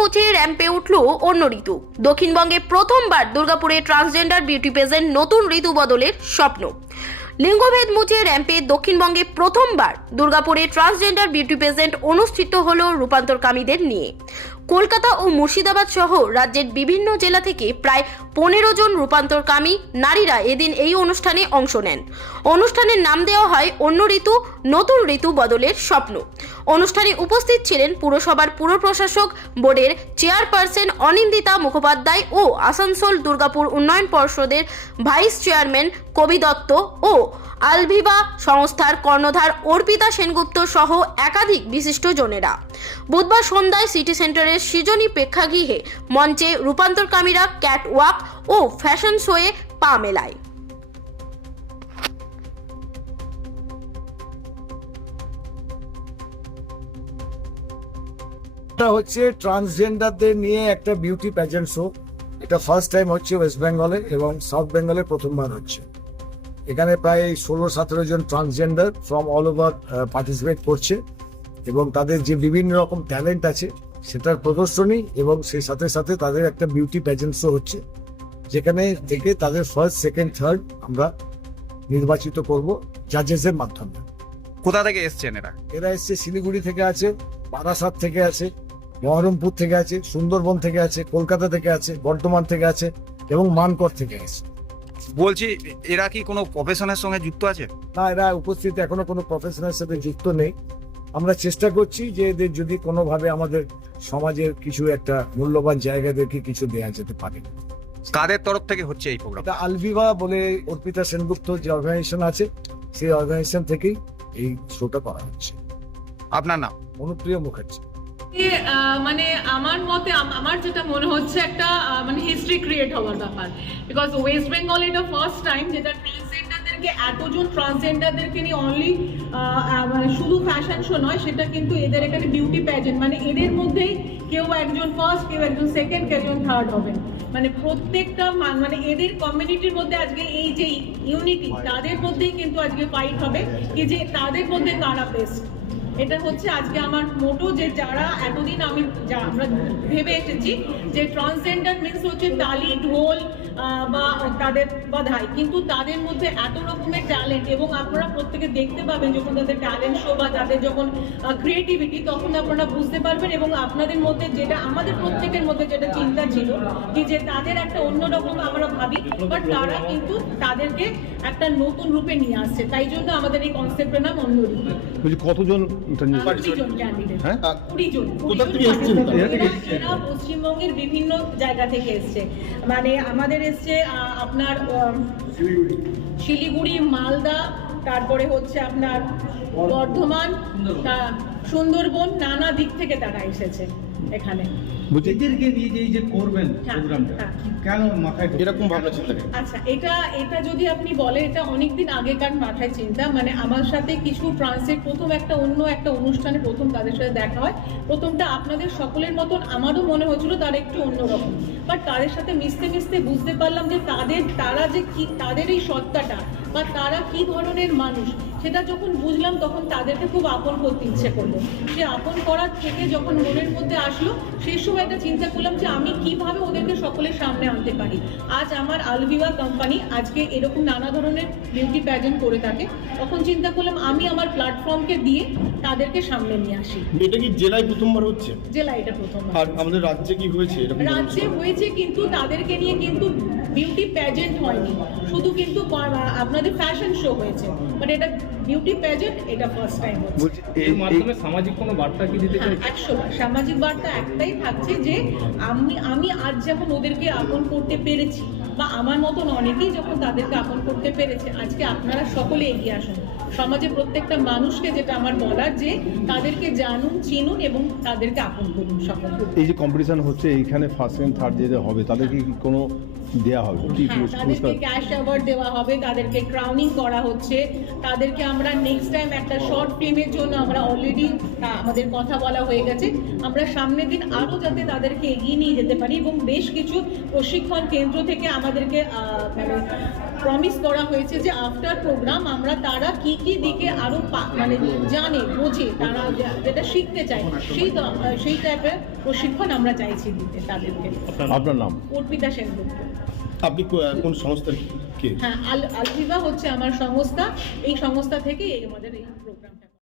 মুছে র্যাম্পে উঠল অন্য ঋতু। দক্ষিণবঙ্গে প্রথমবার দুর্গাপুরে ট্রান্সজেন্ডার বিউটি পেজেন্ট নতুন ঋতু বদলের স্বপ্ন। লিঙ্গভেদ মুছে র্যাম্পে দক্ষিণবঙ্গে প্রথমবার দুর্গাপুরে ট্রান্সজেন্ডার বিউটি পেজেন্ট অনুষ্ঠিত হল রূপান্তরকামীদের নিয়ে। কলকাতা ও মুর্শিদাবাদ সহ রাজ্যের বিভিন্ন জেলা থেকে প্রায় পনেরো জন রূপান্তরকামী নারীরা এদিন এই অনুষ্ঠানে অংশ নেন। অনুষ্ঠানের নাম দেওয়া হয় অন্য ঋতু, নতুন ঋতু বদলের স্বপ্ন। অনুষ্ঠানে উপস্থিত ছিলেন পুরসভার পুর প্রশাসক, বোর্ডের চেয়ারপারসন অনিন্দিতা মুখোপাধ্যায় ও আসানসোল দুর্গাপুর উন্নয়ন পর্ষদের ভাইস চেয়ারম্যান কবি দত্ত ও আলভিভা সংস্থার কর্ণধার অর্পিতা সেনগুপ্ত সহ একাধিক বিশিষ্ট জনেরা। বুধবার সন্ধ্যায় সিটি সেন্টারের সৃজনী প্রেক্ষাগৃহে মঞ্চে রূপান্তরকামীরা ক্যাটওয়াক ও ফ্যাশন শোয়ে পা মেলায়। এটা হচ্ছে ট্রান্সজেন্ডারদের নিয়ে একটা বিউটি প্যাজেন্ট শো এটা ফার্স্ট টাইম হচ্ছে ওয়েস্ট বেঙ্গলে এবং সাউথ বেঙ্গলে প্রথমবার হচ্ছে। এখানে প্রায় ষোলো সতেরো জন transgender from all over participate করছে এবং তাদের যে বিভিন্ন রকম ট্যালেন্ট আছে সেটার প্রদর্শনী এবং সেই সাথে সাথে তাদের একটা বিউটি প্যাজেন্ট শো হচ্ছে। যেখানে থেকে তাদের ফার্স্ট সেকেন্ড থার্ড আমরা নির্বাচিত করব জাজেসের মাধ্যমে। কোথা থেকে এসছেন এরা? এরা এসছে শিলিগুড়ি থেকে আছে বারাসাত থেকে আছে বহরমপুর থেকে আছে সুন্দরবন থেকে আছে কলকাতা থেকে আছে বর্ধমান থেকে আছে এবং মানকর থেকে আছে। বলছি এরা কি কোনো প্রফেশনের সঙ্গে যুক্ত আছে? না এরা উপস্থিত এখনও কোনো প্রফেশনের সাথে যুক্ত নেই। আমরা চেষ্টা করছি যে এদের যদি কোনোভাবে আমাদের সমাজের কিছু একটা মূল্যবান জায়গাদেরকে কিছু দেওয়া যেতে পারে। কাদের তরফ থেকে হচ্ছে এই প্রোগ্রাম এটা আলভিভা বলে অর্পিতা সেনগুপ্ত যে অর্গানাইজেশন আছে সেই অর্গানাইজেশন থেকেই এই শোটা করা হচ্ছে। আপনার নাম? অনুপ্রিয় মুখার্জি। মানে আমার মতে আমার যেটা মনে হচ্ছে একটা মানে হিস্ট্রি ক্রিয়েট হওয়ার ব্যাপার। বিকজ ওয়েস্ট বেঙ্গল এটা ফার্স্ট টাইম যেটা ট্রান্সজেন্ডারদেরকে এতজন ট্রান্সজেন্ডারদেরকে নিয়ে অনলি মানে শুধু ফ্যাশন শো নয়, সেটা কিন্তু এদের এখানে বিউটি প্যাজেন্ট মানে এদের মধ্যেই কেউ একজন ফার্স্ট কেউ একজন সেকেন্ড কেউ একজন থার্ড হবেন মানে প্রত্যেকটা মানে এদের কমিউনিটির মধ্যে আজকে এই যে ইউনিটি তাদের মধ্যেই কিন্তু আজকে ফাইট হবে। কি যে তাদের মধ্যে কারা বেস্ট এটা হচ্ছে আজকে আমার মোটো যে যারা এতদিন আমি যা আমরা ভেবে এসেছি যে ট্রান্সজেন্ডার মিন্স হচ্ছে তালি, ঢোল বা তাদের বাধাই কিন্তু তাদের মধ্যে এত রকমের ট্যালেন্ট এবং আপনারা প্রত্যেকে দেখতে পাবেন যখন তাদের ট্যালেন্ট শো বা তাদের যখন ক্রিয়েটিভিটি তখন আপনারা বুঝতে পারবেন এবং আপনাদের মধ্যে যেটা, আমাদের প্রত্যেকের মধ্যে যেটা চিন্তা ছিল কি যে তাদের একটা অন্যরকম আমরা ভাবি বাট তারা কিন্তু তাদেরকে একটা নতুন রূপে নিয়ে আসছে। তাই জন্য আমাদের এই কনসেপ্টের নাম অন্য কতজন হ্যাঁ? পশ্চিমবঙ্গের বিভিন্ন জায়গা থেকে এসছে। মানে আমাদের এসছে আহ, আপনার শিলিগুড়ি। মালদা তারপরে হচ্ছে আপনার বর্ধমান। তা- সুন্দরবন নানা দিক থেকে তারা এসেছে এখানে। বলছি নিয়ে যে যে করবেন প্রোগ্রামটা। কেন মাথায় এরকম ভাবনা চিন্তা আচ্ছা এটা এটা যদি আপনি বলেন এটা অনেকদিন আগেকার মাথায় চিন্তা। মানে আমার সাথে কিছু ট্রান্সের প্রথম একটা অন্য একটা অনুষ্ঠানে প্রথম তাদের সাথে দেখা হয়। প্রথমটা আপনাদের সকলের মতন আমারও মনে হয়েছিল তারা একটু অন্যরকম। বাট তাদের সাথে মিশতে মিশতে বুঝতে পারলাম যে তাদের তারা যে কি তাদের এই সত্তাটা বা তারা কি ধরনের মানুষ সেটা যখন বুঝলাম তখন তাদেরকে খুব আপন করতে ইচ্ছে করল। সে আপন করার থেকে যখন মনের মধ্যে আসলো সেই সময় একটা চিন্তা করলাম যে আমি কীভাবে ওদেরকে সকলের সামনে আনতে পারি। আজ আমার আলভিভা কোম্পানি আজকে এরকম নানা ধরনের বিউটি প্যাজেন্ট করে থাকে। তখন চিন্তা করলাম আমি আমার প্ল্যাটফর্মকে দিয়ে তাদেরকে সামনে নিয়ে আসি। এটা কি জেলায় প্রথমবার হচ্ছে? জেলা এটা প্রথম আর আমাদের রাজ্যে কি হয়েছে এরকম রাজ্যে হয়েছে কিন্তু তাদেরকে নিয়ে কিন্তু বিউটি প্যাজেন্ট হয়নি। শুধু কিন্তু আপনাদের ফ্যাশন শো হয়েছে। বাট এটা বিউটি প্যাজেন্ট এটা ফার্স্ট টাইম হচ্ছে। এর মাধ্যমে সামাজিক কোনো বার্তা কি দিতে হ্যাঁ চাই বার। সামাজিক বার্তা একটাই থাকছে যে আমি আমি আজ যখন ওদেরকে আপন করতে পেরেছি বা আমার মতন অনেকেই যখন তাদেরকে আপন করতে পেরেছে আজকে আপনারা সকলে এগিয়ে আসুন। সমাজে প্রত্যেকটা মানুষকে যেটা আমার বলার যে তাদেরকে জানুন চিনুন এবং তাদেরকে আপন করুন সকলকে। এই যে কম্পিটিশন হচ্ছে এইখানে ফার্স্ট সেকেন্ড থার্ড যে হবে তাদেরকে কি কোনো দেয়া হবে কি হ্যাঁ পুরস্কার। ক্যাশ অ্যাওয়ার্ড দেওয়া হবে তাদেরকে ক্রাউনিং করা হচ্ছে। তাদেরকে আমরা নেক্সট টাইম একটা শর্ট ফিল্মের জন্য আমরা অলরেডি আমাদের কথা বলা হয়ে গেছে। আমরা সামনের দিন আরও যাতে তাদেরকে এগিয়ে নিয়ে যেতে পারি এবং বেশ কিছু প্রশিক্ষণ কেন্দ্র থেকে আমাদেরকে মানে প্রমিস করা হয়েছে যে আফটার প্রোগ্রাম আমরা তারা কি কি দিকে আরও মানে জানে বোঝে তারা যেটা শিখতে চায় সেই সেই টাইপের প্রশিক্ষণ আমরা চাইছি দিতে তাদেরকে। আপনার নাম? অর্পিতা সেনগুপ্ত। আপনি কোন সংস্থার কে? হ্যাঁ আল আলফিবা হচ্ছে আমার সংস্থা। এই সংস্থা থেকে এই আমাদের এই প্রোগ্রাম